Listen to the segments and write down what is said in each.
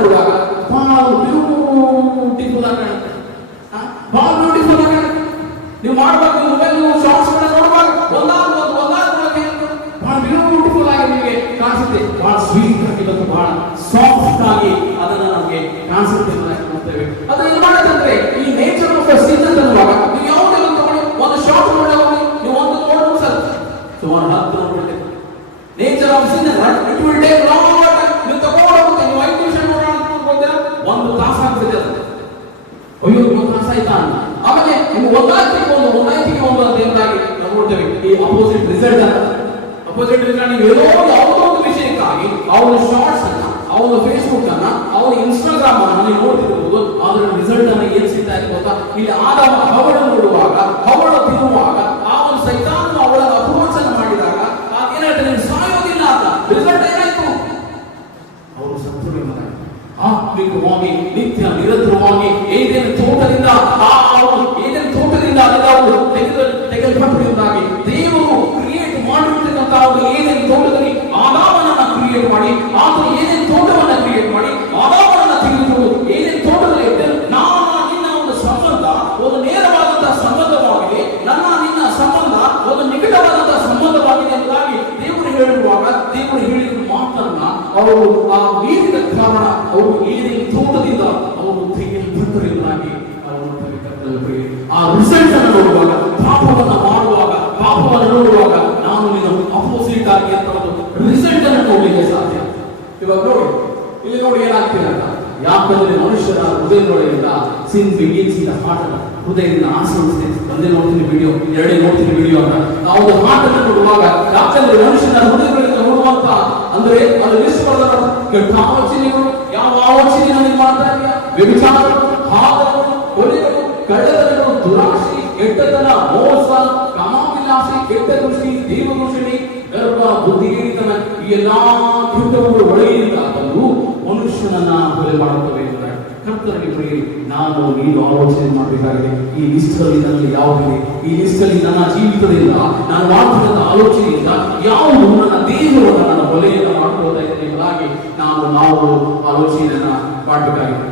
ನೋಡುವಾಗ ಬಹಳ ಬ್ಯೂಟಿಫುಲ್ ಆಗಿ ಕಾಣುತ್ತೆ. ಬಹಳ ಬ್ಯೂಟಿಫುಲ್ ಆಗಿ ಕಾಣುತ್ತೆ. ನೀವು ಮಾಡುವಾಗ ಮೊಬೈಲ್ ಶಾರ್ಟ್ಸ್ ನೋಡುವಾಗ ಒಂದಾದ ಬಹಳ ಬ್ಯೂಟಿಫುಲ್ ಆಗಿ ನಿಮಗೆ ಕಾಣಿಸುತ್ತೆ. ಬಹಳ ಸ್ವೀಟ್ ಆಗಿ ಮತ್ತು ಬಹಳ ಸಾಫ್ಟ್ ಆಗಿ ಅದನ್ನ ನಮಗೆ ಕಾಣಿಸುತ್ತೆ ನೋಡ್ತೇವೆ. ಅದು ಏನು ಮಾಡುತ್ತಂದ್ರೆ ಈ ನೇಚರ್ ಆಫ್ ಸಿನ್ ಅನ್ನುವಾಗ ನೀವು ಯಾವುದೆಲ್ಲ ತಗೊಂಡು ಒಂದು ಶಾರ್ಟ್ ನೋಡುವಾಗ ನೀವು ಒಂದು ನೋಡ್ ಸರ್ ಸುಮಾರು 10 ನೋಡ್ಬಿಡ್ತೇವೆ. Nature of sin it will take long time. ನೀವು ತಗೊಂಡೋಗುತ್ತೆ ನೀವು 5 ನಿಮಿಷ ನೋಡೋಣ ಅನ್ಕೊಂಡ್ರೆ 1 ತಾಸು ಆಗ್ತದೆ. ಅದು ಅಯ್ಯೋ 1 ತಾಸು ಆಯ್ತಾ ಅಂತ ಆಮೇಲೆ ನೀವು ಒಂದಾಯ್ತಿಗೆ ಒಂದು ಅಂತ ಎಂದಾಗಿ ನಾವು ನೋಡ್ತೇವೆ. ಈ ಅಪೋಸಿಟ್ ರಿಸಲ್ಟ್ ನೀವು ಏನೋ ಯಾವುದೋ ಒಂದು ವಿಷಯಕ್ಕಾಗಿ ಅವನ ಶಾರ್ಟ್ಸ್ ಅನ್ನ ಅವನ ಫೇಸ್ಬುಕ್ ಅನ್ನ ಅವನ ಇನ್ಸ್ಟಾಗ್ರಾಮ್ ಅನ್ನ ನೀವು ನೋಡ್ತಿರ್ಬೋದು. ಅದರ ರಿಸಲ್ಟ್ ಅನ್ನ ಏನ್ ಸಿಗ್ತಾ ಇದೆ ಗೊತ್ತಾ? ಇಲ್ಲಿ ಆದವ ಹವಳ ನೋಡುವಾಗ ಹವಳ ತಿನ್ನುವಾಗ ಆ ಒಂದು ಸೈತಾನ ಅವಳ ಅಪ್ರೋಚ್ ಅನ್ನು ಮಾಡಿದಾಗ ಅದೇನಾಯ್ತು ನೀವು ಸಾಯೋದಿಲ್ಲ ಅಂತ ರಿಸಲ್ಟ್ ಏನಾಯ್ತು? ಅವರು ಸತ್ತುವೆ ಆತ್ಮಿಕವಾಗಿ ನಿತ್ಯ ನಿರಂತರವಾಗಿ ಏದೇನು ತೋಟದಿಂದ ಅದನ್ನು ಅವರು ತೆಗೆದುಕೊಂಡರಿಂದಾಗಿ ದೇವರು ಕ್ರಿಯೇಟ್ ಮಾಡಿರ್ತಕ್ಕಂಥ ಒಂದು ಏನೇನು ತೋಟದಲ್ಲಿ ಆದಾಮನನ್ನ ಕ್ರಿಯೇಟ್ ಮಾಡಿ ಆತನು ಏನೇನು ತೋಟವನ್ನ ಕ್ರಿಯೇಟ್ ಮಾಡಿ ಆದಾಮನನ್ನ ತೆಗೆದುಕೊಂಡು ಏನೇನು ತೋಟದಲ್ಲಿ ಇದ್ದೆ ನಾನು ನಿನ್ನ ಒಂದು ಸಂಬಂಧ ಒಂದು ನೇರವಾದಂತಹ ಸಂಬಂಧವಾಗಿದೆ. ನನ್ನ ನಿನ್ನ ಸಂಬಂಧ ಒಂದು ನಿಕಟವಾದಂತಹ ಸಂಬಂಧವಾಗಿದೆ ಎಂಬುದಾಗಿ ದೇವರು ಹೇಳುವಾಗ ದೇವರು ಹೇಳಿದ ಮಾತನ್ನ ಅವರು ಆ ಮೀರಿದ ಕಾರಣ ಅವರು ಏನೇನು ತೋಟದಿಂದ ಅವರು ತೆಗೆದುಕೊಂಡರಿಂದಾಗಿ ಆ ರಿಸಲ್ಟ್ ಅನ್ನು ನೋಡುವಾಗ ಪಾಪವನ್ನು ಮಾಡುವಾಗ ಪಾಪವನ್ನು ನೋಡುವಾಗ ನಾನು ನಿನ್ನ ಅಪೋಸಿಟ್ ಆಗಿ ಅಂತ ಒಂದು ರಿಸಲ್ಟ್ ಅನ್ನು ನೋಡಲಿಕ್ಕೆ ಸಾಧ್ಯ. ಇವಾಗ ನೋಡಿ ಇಲ್ಲಿ ನೋಡಿ ಏನಾಗ್ತಿಲ್ಲ ಅಂತ. ಯಾಕಂದ್ರೆ ಮನುಷ್ಯರ ಹೃದಯದೊಳಗಿಂದ ಸಿನ್ ಬಿಗಿನ್ಸ್ ಇನ್ ದ ಹಾರ್ಟ್ ಅಂತ ಹೃದಯದಿಂದ ಆಸೆ ಒಂದೇ ನೋಡ್ತೀನಿ ವಿಡಿಯೋ ಎರಡೇ ನೋಡ್ತೀನಿ ವಿಡಿಯೋ ಅಂತ ನಾವು ಒಂದು ಮಾತನ್ನು ನೋಡುವಾಗ ಯಾಕಂದ್ರೆ ಮನುಷ್ಯನ ಹೃದಯಗಳಿಂದ ನೋಡುವಂತ ಅಂದ್ರೆ ಅದು ವಿಶ್ವದ ಕೆಟ್ಟ ಆಲೋಚನೆಗಳು ಯಾವ ಆಲೋಚನೆಯನ್ನು ನೀವು ಮಾಡ್ತಾ ಇದೆಯಾ? ವ್ಯಭಿಚಾರಗಳು, ಹಾದಗಳು, ಕೊಲೆಗಳು, ಕಳ್ಳತನಗಳು, ದುರಾಶೆ, ಕೆಟ್ಟತನ, ಮೋಸ, ಕಾಮವಿಲಾಸೆ, ಕೆಟ್ಟ ದೃಷ್ಟಿ, ದೇವದೂಷಣೆ, ಗರ್ಭ, ಬುದ್ಧಿಗೇಡಿತನ ಈ ಎಲ್ಲಾ ಕೆಟ್ಟವುಗಳು ಒಳಗಿನಿಂದ ಬಂದು ಮನುಷ್ಯನನ್ನ ಕೊಲೆ ಮಾಡುತ್ತವೆ ಎಂದರೆ ಕರ್ತನಿಗೆ ಪ್ರಿಯ ನಾನು ನೀನು ಆಲೋಚನೆ ಮಾಡಬೇಕಾಗಿದೆ. ಈ ಲಿಸ್ಟಲ್ಲಿ ನನ್ನಲ್ಲಿ ಯಾವುದಿದೆ? ಈ ಲಿಸ್ಟಲ್ಲಿ ನನ್ನ ಜೀವಿತದಿಂದ ನಾನು ಮಾಡ್ತಿದ್ದ ಆಲೋಚನೆಯಿಂದ ಯಾವುದು ನನ್ನ ದೇಹವನ್ನು ನನ್ನ ಕೊಲೆಯನ್ನು ಮಾಡ್ಕೊಳ್ತಾ ಇದ್ದೇನೆ ಎಂಬುದಾಗಿ ನಾವು ಆಲೋಚನೆಯನ್ನ ಮಾಡಬೇಕಾಗಿದೆ.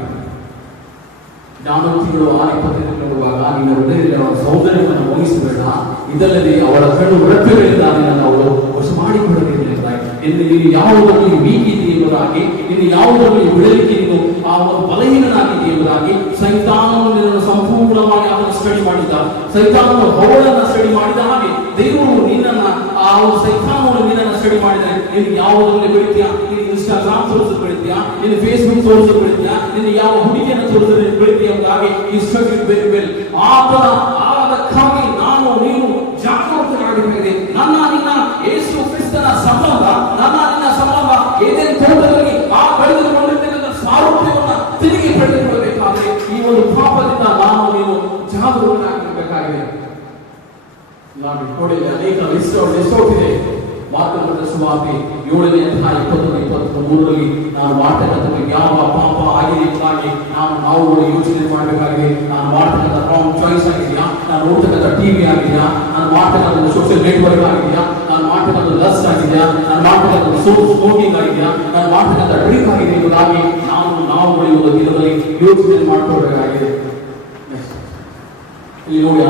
ಜ್ಞಾನೋಕ್ತಿಗಳು 6:25 ನೋಡುವಾಗ ನಿನ್ನ ಹೃದಯದಲ್ಲಿ ಸೌಂದರ್ಯವನ್ನು ವಹಿಸಬೇಡ, ಇದಲ್ಲದೆ ಅವರ ಕಣ್ಣು ರೆಪ್ಪೆಗಳಿಂದ ನಿನ್ನನ್ನು ಅವರು ವಶ ಮಾಡಿಕೊಳ್ಳಬೇಕು ಎಂಬುದಾಗಿ. ಎಂದು ನೀನು ಯಾವುದರಲ್ಲಿ ವೀಕ್ ಇದೆ ಎಂಬುದಾಗಿ, ನೀನು ಯಾವುದರಲ್ಲಿ ಬಿಡಲಿಕ್ಕೆ ನೀನು ಆ ಒಂದು ಬಲಹೀನನಾಗಿದೆ ಎಂಬುದಾಗಿ ಸೈತಾನವನ್ನು ನಿನ್ನನ್ನು ಸಂಪೂರ್ಣವಾಗಿ ಅದನ್ನು ಸ್ಟಡಿ ಮಾಡಿದ, ಸೈತಾನನ ಹವಳನ್ನು ಸ್ಟಡಿ ಮಾಡಿದ ಹಾಗೆ ದೇವರು ನಿನ್ನನ್ನ ಆ ಒಂದು ಸೈತಾನವನ್ನು ನಿನ್ನನ್ನು ಸ್ಟಡಿ ಮಾಡಿದರೆ ನೀನು ಯಾವುದರಲ್ಲಿ ಬೆಳಿತೀಯಾ? ನೀನು ಇನ್ಸ್ಟಾಗ್ರಾಮ್ ತೋರಿಸಲು ಬೆಳಿತೀಯಾ? ನೀನು ಫೇಸ್ಬುಕ್ ತೋರಿಸಲು ಬೆಳಿತೀಯಾ? ನೀನು ಯಾವ ಹುಡುಗಿಯನ್ನು ತೋರಿಸಲು ಬೆಳಿತೀಯ ಎಂಬುದಾಗಿ ಈ ಸ್ಟಡಿ ವೆರಿ ವೆಲ್. ಅದಕ್ಕಾಗಿ ನಾನು ನೀನು ಜಾಗರೂಕರಾಗಿರಬೇಕಿದೆ. ನನ್ನ ನಿನ್ನ ಯೇಸು ಕ್ರಿಸ್ತನ ಸಂಬಂಧ, ನನ್ನ ನಿನ್ನ ಸಂಬಂಧ ಏನೇನು ತೋಟದಲ್ಲಿ ಆ ಕಳೆದುಕೊಂಡಿರ್ತಕ್ಕಂಥ ಸಾರೂಪ್ಯವನ್ನ ತಿರುಗಿ ಪಡೆದುಕೊಳ್ಳಬೇಕಾದ್ರೆ ಈ ಒಂದು ಪಾಪದಿಂದ ನಾನು ನೀನು ಜಾಗರೂಕರಾಗಿರಬೇಕಾಗಿದೆ. ನಾನು ನೋಡಿ ಅನೇಕ ಲಿಸ್ಟ್ ಇದೆ. ಮಾರ್ಕನ ಸುವಾರ್ತೆ 7ನೇ ಅಧ್ಯಾಯ 20-23 ನಾನು ಮಾಡ್ತಕ್ಕಂಥ ಯಾವ ಪಾಪ ಆಗಿದೆ ಎಂಬುದಾಗಿ ನಾವು ಯೋಚನೆ ಮಾಡಬೇಕಾಗಿದೆ. ನಾನು ಮಾಡ್ತಕ್ಕಂಥ ರಾಂಗ್ ಚಾಯ್ಸ್ ಆಗಿದೆಯಾ? ನಾನು ನೋಡ್ತಕ್ಕಂಥ ಟಿವಿ ಆಗಿದೆಯಾ? ನಾನು ಮಾಡ್ತಕ್ಕಂಥ ಸೋಷಿಯಲ್ ನೆಟ್ವರ್ಕ್ ಆಗಿದೆಯಾ? ನಾನು ಮಾಡ್ತಕ್ಕಂಥ ಲಸ್ಟ್ ಆಗಿದೆಯಾ? ನಾನು ಮಾಡ್ತಕ್ಕಂಥ ಸ್ಮೋಕಿಂಗ್ ಆಗಿದೆಯಾ? ನಾನು ಮಾಡ್ತಕ್ಕಂಥ ಡ್ರಿಂಕ್ ಆಗಿದೆ ಎಂಬುದಾಗಿ ನಾವು ಒಂದು ದಿನದಲ್ಲಿ ಯೋಚನೆ ಮಾಡ್ಕೊಳ್ಬೇಕಾಗಿದೆ. ಇಲ್ಲಿ ನೋಡಿ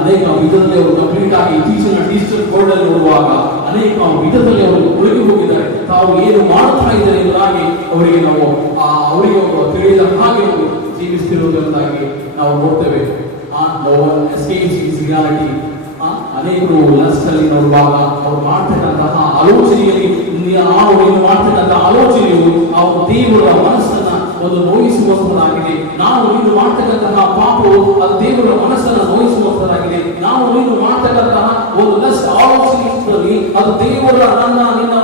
ಅನೇಕ ವಿಧದಲ್ಲಿ ಅವರು ಕಂಪ್ಲೀಟ್ ಆಗಿ ಇತ್ತೀಚಿನ ಡಿಜಿಟಲ್ ವರ್ಲ್ಡ್ ಅಲ್ಲಿ ನೋಡುವಾಗ ಅನೇಕ ವಿಧದಲ್ಲಿ ಅವರು ಮುಳುಗಿ ಹೋಗಿದ್ದಾರೆ. ತಾವು ಏನು ಮಾಡುತ್ತಾ ಇದ್ದಾರೆ ಎಂಬುದಾಗಿ ಅವರಿಗೆ ಅವರಿಗೆ ತಿಳಿದ ಹಾಗೆ ಅವರು ಜೀವಿಸುತ್ತಿರುವುದರಿಂದಾಗಿ ನಾವು ನೋಡ್ತೇವೆ. ಅನೇಕರು ಲಸ್ಟ್ ಅಲ್ಲಿ ನೋಡುವಾಗ ಅವರು ಮಾಡ್ತಕ್ಕಂತಹ ಆಲೋಚನೆಯಲ್ಲಿ ಮಾಡ್ತಕ್ಕಂತಹ ಆಲೋಚನೆಯು ಅವರು ದೇವರ ಮನಸ್ಸನ್ನ ಒಂದು ನೋಯಿಸುವಂತದಾಗಿದೆ. ನಾವು ನೀನು ಮಾಡ್ತಕ್ಕಂತಹ ಪಾಪವು ಅದು ದೇವರ ಮನಸ್ಸನ್ನು ನೋಯಿಸುವಂತದಾಗಿದೆ. ನಾವು ನೀನು ಮಾಡ್ತಕ್ಕಂತಹ ಒಂದು ಲಸ್ಟ್ ಆಲೋಚನೆ ಅದು ದೇವರ ನನ್ನ ನಿನ್ನ